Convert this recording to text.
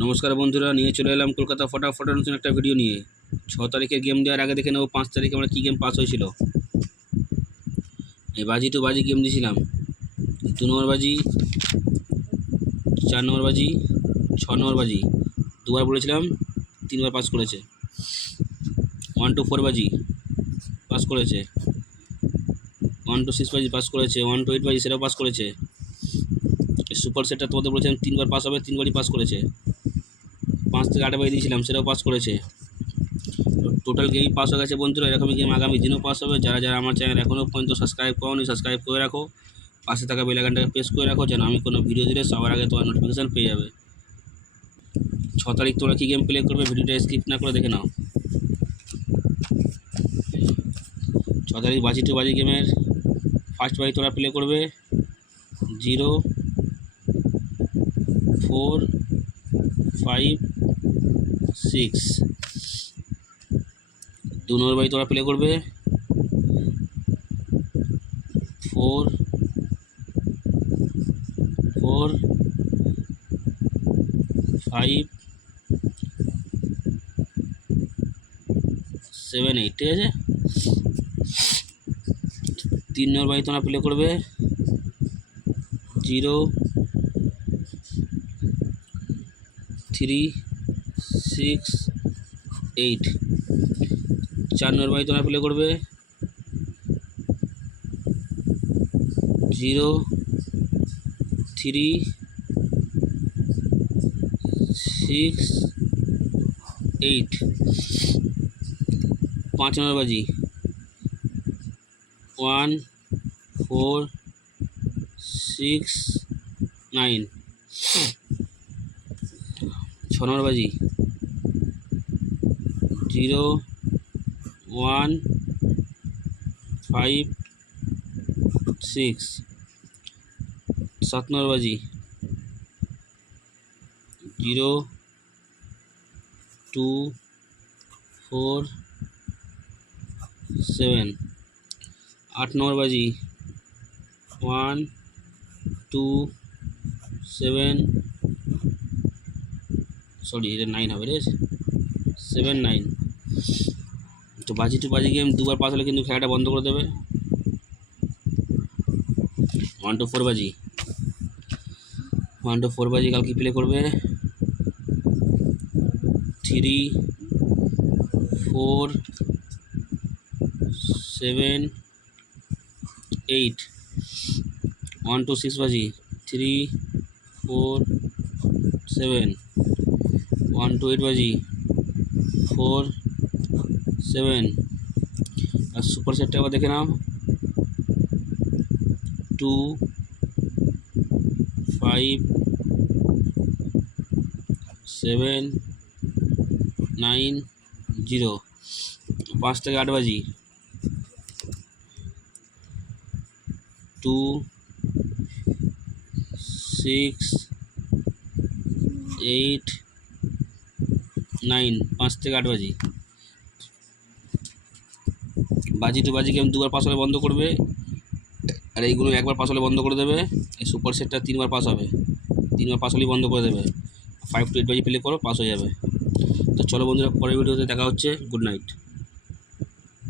নমস্কার বন্ধুরা, নিয়ে চলে এলাম কলকাতা ফটাফটের নতুন একটা ভিডিও নিয়ে। ছ তারিখের গেম দেওয়ার আগে দেখে নেব, পাঁচ তারিখে আমরা কী গেম পাস হয়েছিল। এই বাজি টু বাজি গেম দিয়েছিলাম দু নম্বর বাজি, চার নম্বর বাজি, ছ নম্বর বাজি। দুবার বলেছিলাম, তিনবার পাস করেছে। ওয়ান টু ফোর বাজি পাস করেছে। ওয়ান টু সিক্স বাজি পাস করেছে ওয়ান টু এইট বাজি সেটাও পাস করেছে। সুপার সেটটা তোমাদের বলেছিলাম, তিনবার পাস হবে, তিনবারই পাস করেছে। পাঁচ থেকে আটবার দিয়েছিলাম সেটাও পাস করেছে। টোটাল গেমই পাস হয়ে গেছে বন্ধুরা, এরকমই গেম আগামী দিনেও পাস হবে। যারা যারা আমার চ্যানেল এখনও পর্যন্ত সাবস্ক্রাইব করোনি সাবস্ক্রাইব করে রাখো। পাশে থাকা বেলাগানটাকে প্রেস করে রাখো, যেন আমি কোনো ভিডিও দিলে সবার আগে তোমার নোটিফিকেশান পেয়ে যাবে। ছ তারিখ তোমরা কী গেম প্লে করবে ভিডিওটা স্কিপ না করে দেখে নাও। ছ তারিখ বাজি টু বাজি গেমের ফার্স্ট বাজি তোমরা প্লে করবে। জিরো ফোর ফাইভ সিক্স দু নম্বর বাড়ি তোমরা প্লে করবে। Four four five seven eight ঠিক আছে? তিন নম্বর বাড়ি তোমরা প্লে করবে। জিরো থ্রি সিক্স এইট চার নম্বর বাড়ি তোমরা করবে। জিরো থ্রি সিক্স এইট পাঁচ নম্বর বাজি। ওয়ান ফোর সিক্স নাইন ছ নম্বর বাজি জিরো ওয়ান ফাইভ সিক্স সাত নম্বর বাজি জিরো টু ফোর সেভেন। আট নম্বর বাজি ওয়ান টু সেভেন সরি, এটা নাইন হবে আছে? সেভেন নাইন তো বাজি টু বাজি গেম দুবার পাস হলে কিন্তু খেলাটা বন্ধ করে দেবে। ওয়ান টু ফোর বাজি। ওয়ান টু ফোর বাজি কালকে প্লে করবে। Three four seven eight one two six বাজি। Three four seven one, two, eight বাজি ফোর, সেভেন। আর সুপার সেটটা আবার দেখে নাও। Two, five, seven, nine, zero. পাঁচ থেকে আট বাজি। টু, সিক্স, এইট নাইন, পাঁচ থেকে আট বাজি। বাজি টু বাজি গেম দুবার পাস হলে বন্ধ করবে, আর এইগুলো একবার পাস হলে বন্ধ করে দেবে, এই সুপার সেটটা তিনবার পাস হবে। তিনবার পাস হলেই বন্ধ করে দেবে। ফাইভ টু এইট বাজি প্লে করো, পাস হয়ে যাবে। তো চলো বন্ধুরা, পরের ভিডিওতে দেখা হচ্ছে। Good night.